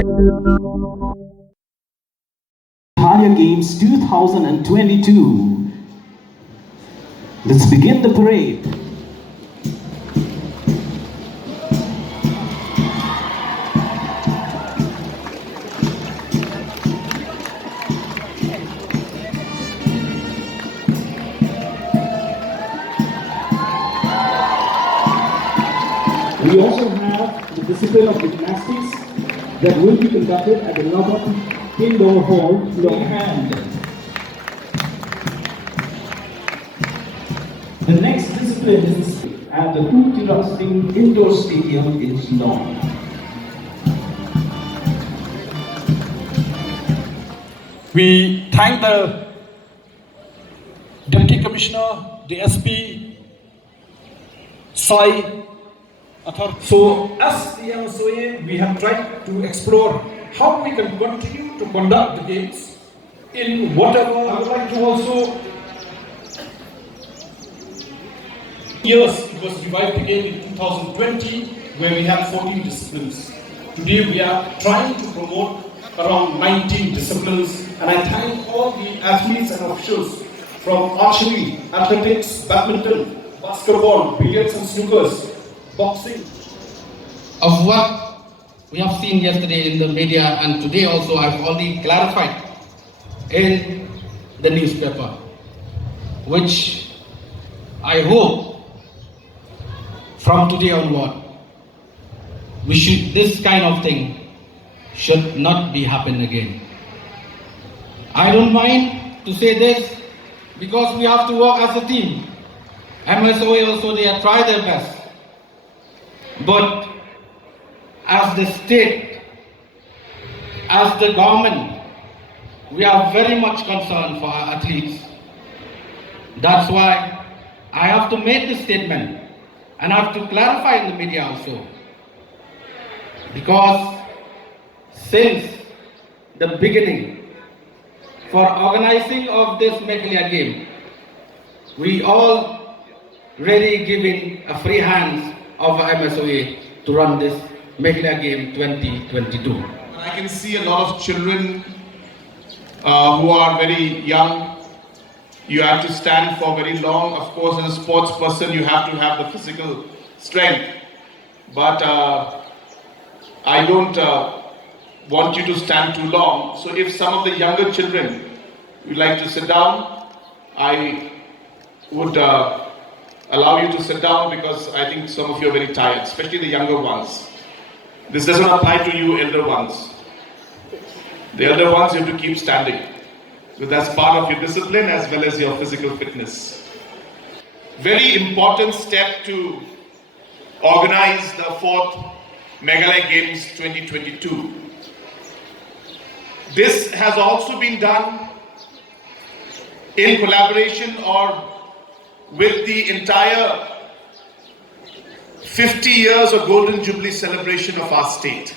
Meghalaya Games 2022. Let's begin the parade. We also have the discipline of gymnastics that will be conducted at the Lubbock Indoor Hall in hand. The next discipline is at the Putira Singh Indoor Stadium in Shillong. We thank the Deputy Commissioner, the SP, Sai. So as the MSOA, we have tried to explore how we can continue to conduct the games in whatever. I would like to also years it was revived again in 2020 where we had 14 disciplines. Today we are trying to promote around 19 disciplines, and I thank all the athletes and officials from archery, athletics, badminton, basketball, billiards and snookers, boxing. Of what we have seen yesterday in the media and today also I've already clarified in the newspaper, which I hope from today onward this kind of thing should not be happen again. I don't mind to say this because we have to work as a team. MSOA also, they have tried their best. But as the state, as the government, we are very much concerned for our athletes. That's why I have to make this statement and I have to clarify in the media also. Because since the beginning, for organizing of this Meghalaya game, we all really giving a free hands of MSOA to run this Meghalaya Game 2022. I can see a lot of children who are very young. You have to stand for very long. Of course, as a sports person, you have to have the physical strength. But I don't want you to stand too long. So if some of the younger children would like to sit down, I would allow you to sit down because I think some of you are very tired, especially the younger ones. This doesn't apply to you elder ones. The elder ones you have to keep standing. So that's part of your discipline as well as your physical fitness. Very important step to organize the 4th Meghalaya Games 2022. This has also been done in collaboration or with the entire 50 years of Golden Jubilee celebration of our state.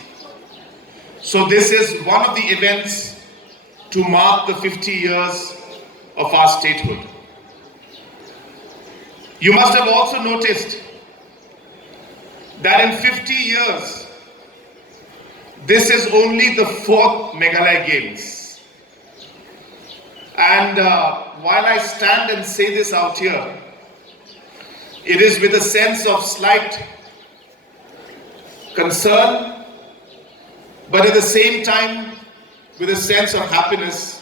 So this is one of the events to mark the 50 years of our statehood. You must have also noticed that in 50 years, this is only the 4th Meghalaya Games. And while I stand and say this out here, it is with a sense of slight concern, but at the same time with a sense of happiness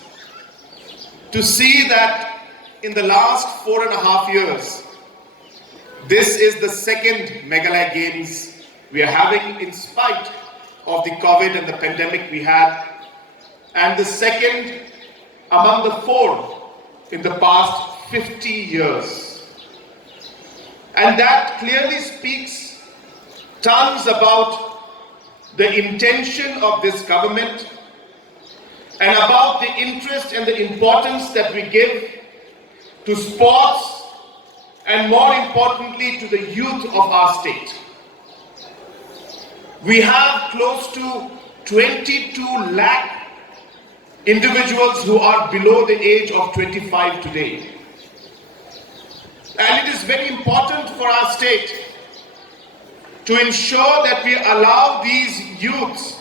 to see that in the last 4.5 years, this is the 2nd Meghalaya Games we are having in spite of the COVID and the pandemic we had, and the 2nd among the 4 in the past 50 years. And that clearly speaks tons about the intention of this government and about the interest and the importance that we give to sports and more importantly to the youth of our state. We have close to 22 lakh individuals who are below the age of 25 today. And it is very important for our state to ensure that we allow these youths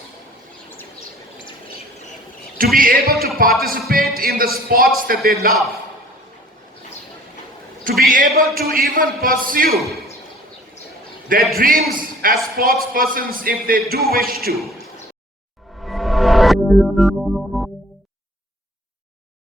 to be able to participate in the sports that they love, to be able to even pursue their dreams as sports persons if they do wish to.